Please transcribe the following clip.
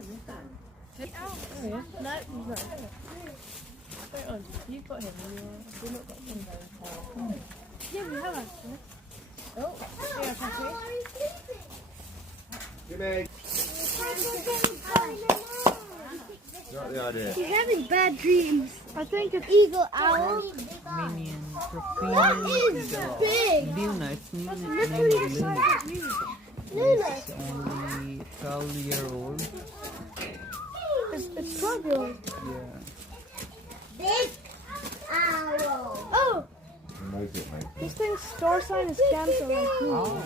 No, he's not. Wait on, you've got him. You're not got him very far. Yeah, we have actually. Oh, yeah, Patrick. Jimmy. Got the idea. He's having bad dreams. I think of eagle owl. Minion, That is big. Luna, it's Luna. Literally the size of Luna. It's only 12-year-old. It's 12-year-old. Yeah. Big owl. Oh, Knows it, mate. this thing's star sign is Cancer. Oh.